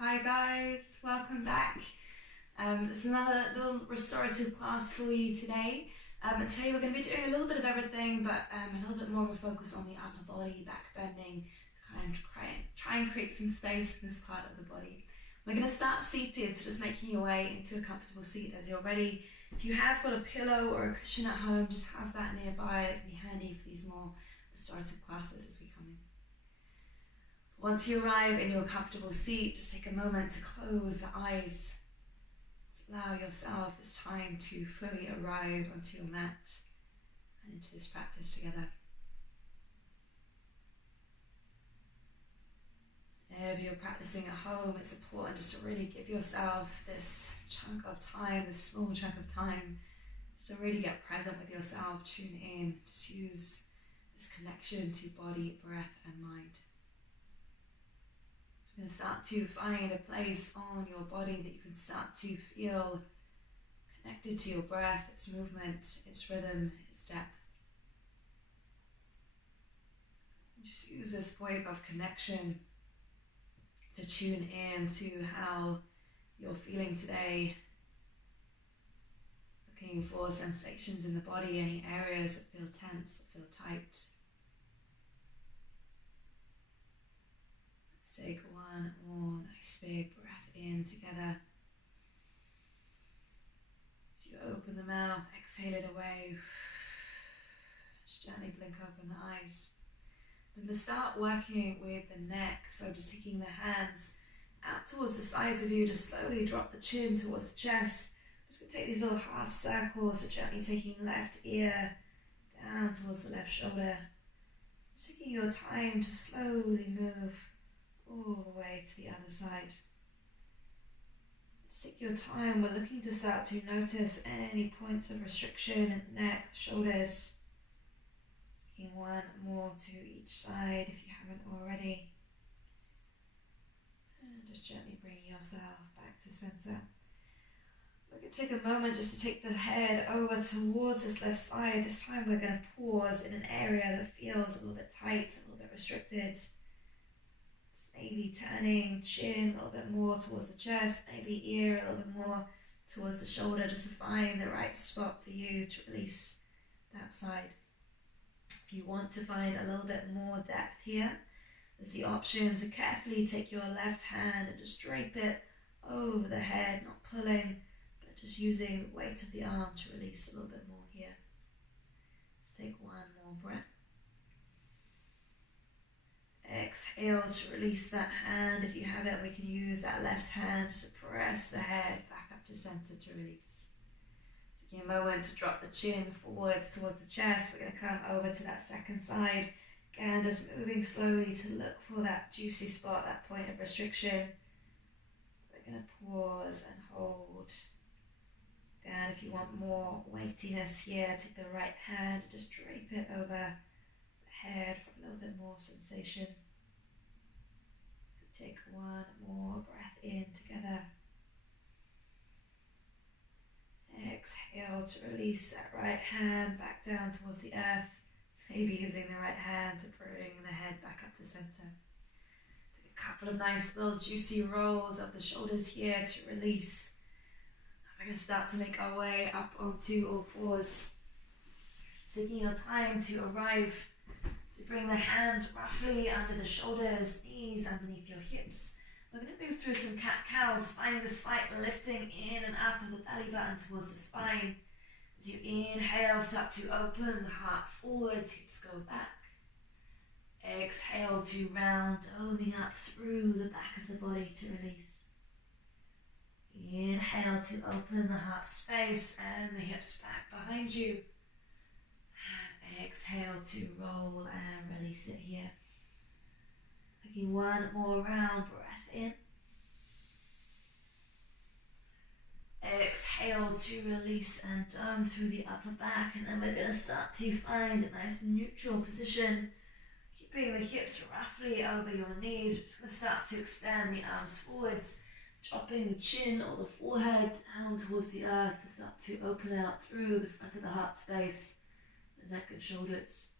Hi guys, welcome back. It's another little restorative class for you today. And today we're going to be doing a little bit of everything, but a little bit more of a focus on the upper body, back bending, to kind of try and create some space in this part of the body. We're going to start seated, so just making your way into a comfortable seat as you're ready. If you have got a pillow or a cushion at home, just have that nearby. It can be handy for these more restorative classes as we come in. Once you arrive in your comfortable seat, just take a moment to close the eyes. Just allow yourself this time to fully arrive onto your mat and into this practice together. If you're practicing at home, it's important just to really give yourself this chunk of time, this small chunk of time, just to really get present with yourself, tune in, just use this connection to body, breath and mind. So we're going to start to find a place on your body that you can start to feel connected to your breath, its movement, its rhythm, its depth. And just use this point of connection to tune in to how you're feeling today, looking for sensations in the body, any areas that feel tense, that feel tight. Let's take one more nice big breath in together. As you open the mouth, exhale it away. Just gently blink open the eyes. We're going to start working with the neck, so just taking the hands out towards the sides of you, just slowly drop the chin towards the chest. Just going to take these little half circles, so gently taking left ear down towards the left shoulder. Just taking your time to slowly move all the way to the other side. Just take your time, we're looking to start to notice any points of restriction in the neck, the shoulders. Taking one more to each side if you haven't already. And just gently bringing yourself back to center. We're going to take a moment just to take the head over towards this left side. This time we're going to pause in an area that feels a little bit tight, a little bit restricted. It's maybe turning chin a little bit more towards the chest, maybe ear a little bit more towards the shoulder, just to find the right spot for you to release that side. If you want to find a little bit more depth here, there's the option to carefully take your left hand and just drape it over the head, not pulling, but just using the weight of the arm to release a little bit more here. Let's take one more breath. Exhale to release that hand. If you have it, we can use that left hand to press the head back up to center to release. Taking a moment to drop the chin forwards towards the chest. We're going to come over to that second side. Again, just moving slowly to look for that juicy spot, that point of restriction. We're going to pause and hold. Again, if you want more weightiness here, take the right hand and just drape it over the head for a little bit more sensation. Take one more breath in together. Exhale to release that right hand back down towards the earth. Maybe using the right hand to bring the head back up to center. Take a couple of nice little juicy rolls of the shoulders here to release. We're going to start to make our way up onto all fours. Taking your time to arrive, to bring the hands roughly under the shoulders, knees underneath your hips. We're going to move through some cat-cows, finding the slight lifting in and up of the belly button towards the spine. As you inhale, start to open the heart forwards, hips go back. Exhale to round, doming up through the back of the body to release. Inhale to open the heart space and the hips back behind you. And exhale to roll and release it here. Taking one more round breath in. Exhale to release and dome through the upper back, and then we're going to start to find a nice neutral position, keeping the hips roughly over your knees. We're just going to start to extend the arms forwards, dropping the chin or the forehead down towards the earth to start to open out through the front of the heart space, the neck and shoulders.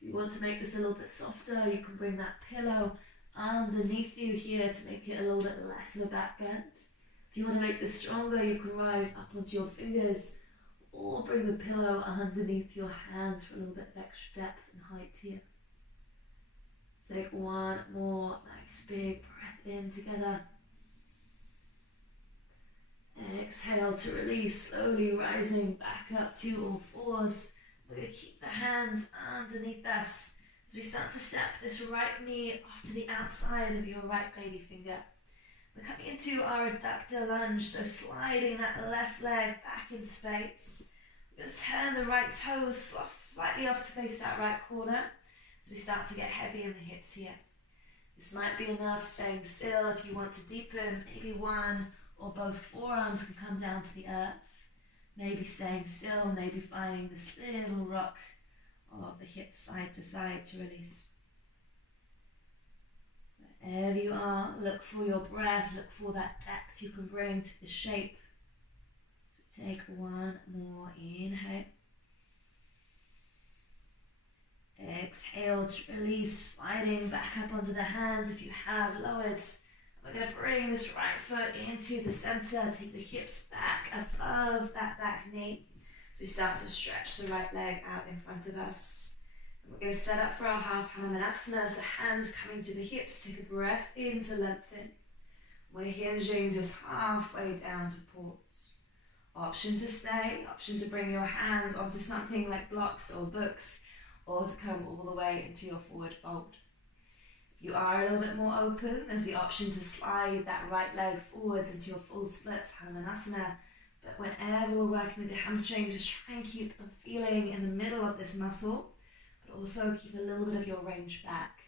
If you want to make this a little bit softer, you can bring that pillow underneath you here to make it a little bit less of a back bend. If you want to make this stronger, you can rise up onto your fingers or bring the pillow underneath your hands for a little bit of extra depth and height here. Take one more nice big breath in together. Exhale to release, slowly rising back up to all fours. We're going to keep the hands underneath us as we start to step this right knee off to the outside of your right baby finger. We're coming into our adductor lunge, so sliding that left leg back in space. We're going to turn the right toes slightly off to face that right corner as we start to get heavy in the hips here. This might be enough staying still. If you want to deepen, maybe one or both forearms can come down to the earth. Maybe staying still, maybe finding this little rock of the hips side to side to release. Wherever you are, look for your breath, look for that depth you can bring to the shape. So take one more inhale. Exhale to release, sliding back up onto the hands if you have lowered. We're going to bring this right foot into the center, take the hips back above that back knee. So we start to stretch the right leg out in front of us. And we're going to set up for our half Hanumanasana, so hands coming to the hips, take a breath in to lengthen. We're hinging just halfway down to pause. Option to stay, option to bring your hands onto something like blocks or books, or to come all the way into your forward fold. If you are a little bit more open, there's the option to slide that right leg forwards into your full splits, Hanumanasana. But whenever we're working with the hamstrings, just try and keep them feeling in the middle of this muscle, but also keep a little bit of your range back.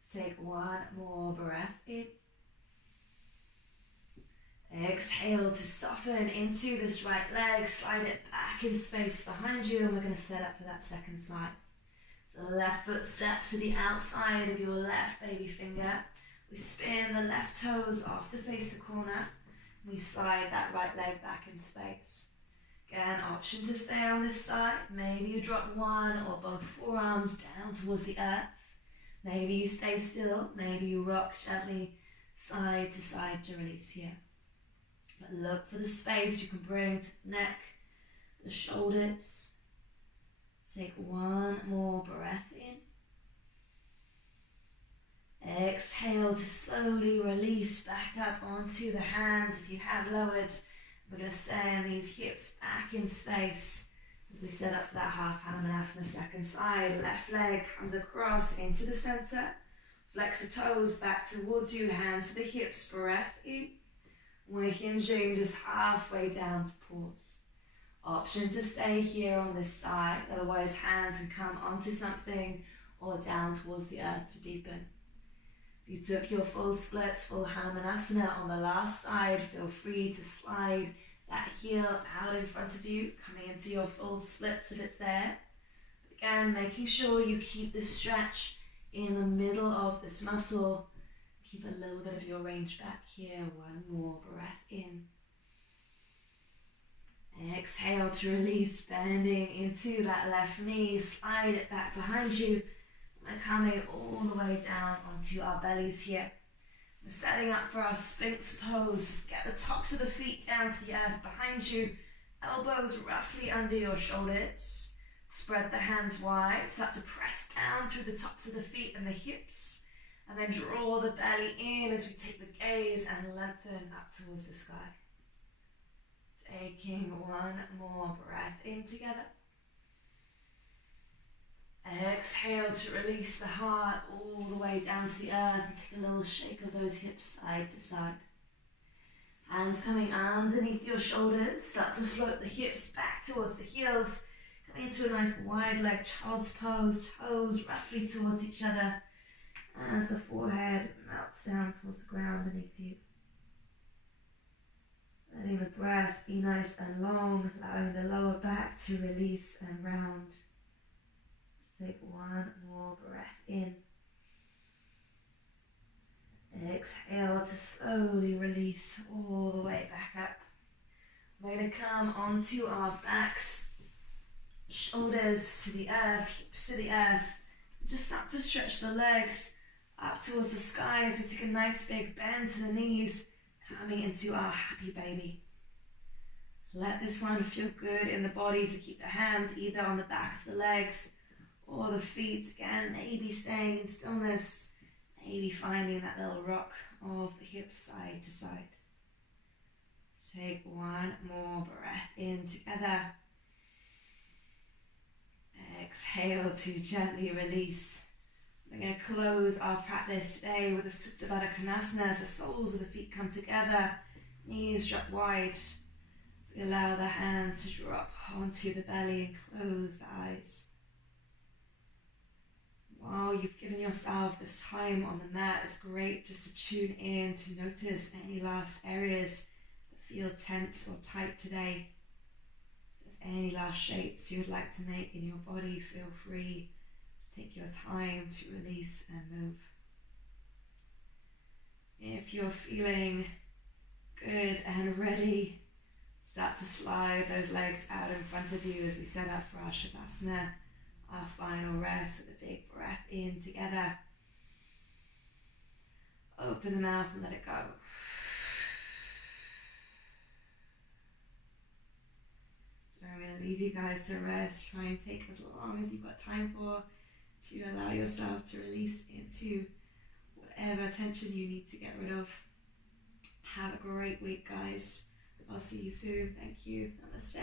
Let's take one more breath in. Exhale to soften into this right leg, slide it back in space behind you, and we're going to set up for that second side. So the left foot steps to the outside of your left baby finger. We spin the left toes off to face the corner. We slide that right leg back in space. Again, option to stay on this side. Maybe you drop one or both forearms down towards the earth. Maybe you stay still. Maybe you rock gently side to side to release here. But look for the space you can bring to the neck, the shoulders. Take one more breath in. Exhale to slowly release back up onto the hands if you have lowered. We're going to send these hips back in space as we set up for that half Hanumanasana second side. Left leg comes across into the center. Flex the toes back towards you, hands to the hips, breath in. We're hinging just halfway down to pause. Option to stay here on this side, otherwise hands can come onto something or down towards the earth to deepen. If you took your full splits, full Hanumanasana on the last side, feel free to slide that heel out in front of you, coming into your full splits if it's there. But again, making sure you keep this stretch in the middle of this muscle. Keep a little bit of your range back here. One more breath in. Exhale to release, bending into that left knee, slide it back behind you. We're coming all the way down onto our bellies here. We're setting up for our Sphinx pose. Get the tops of the feet down to the earth behind you, elbows roughly under your shoulders. Spread the hands wide, start to press down through the tops of the feet and the hips, and then draw the belly in as we take the gaze and lengthen up towards the sky. Taking one more breath in together. Exhale to release the heart all the way down to the earth and take a little shake of those hips side to side. Hands coming underneath your shoulders. Start to float the hips back towards the heels. Coming into a nice wide leg child's pose. Toes roughly towards each other as the forehead melts down towards the ground beneath you. Letting the breath be nice and long, allowing the lower back to release and round. Take one more breath in. Exhale to slowly release all the way back up. We're going to come onto our backs, shoulders to the earth, hips to the earth. Just start to stretch the legs up towards the sky as we take a nice big bend to the knees, coming into our happy baby. Let this one feel good in the body, so keep the hands either on the back of the legs or the feet. Again, maybe staying in stillness, maybe finding that little rock of the hips side to side. Take one more breath in together. Exhale to gently release. We're going to close our practice today with a Supta Baddha Konasana as the soles of the feet come together, knees drop wide. So we allow the hands to drop onto the belly and close the eyes. While you've given yourself this time on the mat, it's great just to tune in to notice any last areas that feel tense or tight today. If there's any last shapes you would like to make in your body, feel free to take your time to release and move. If you're feeling good and ready, start to slide those legs out in front of you as we set up for our Shavasana, our final rest with a big breath in together. Open the mouth and let it go. So I'm going to leave you guys to rest. Try and take as long as you've got time for to allow yourself to release into whatever tension you need to get rid of. Have a great week, guys. I'll see you soon. Thank you. Namaste.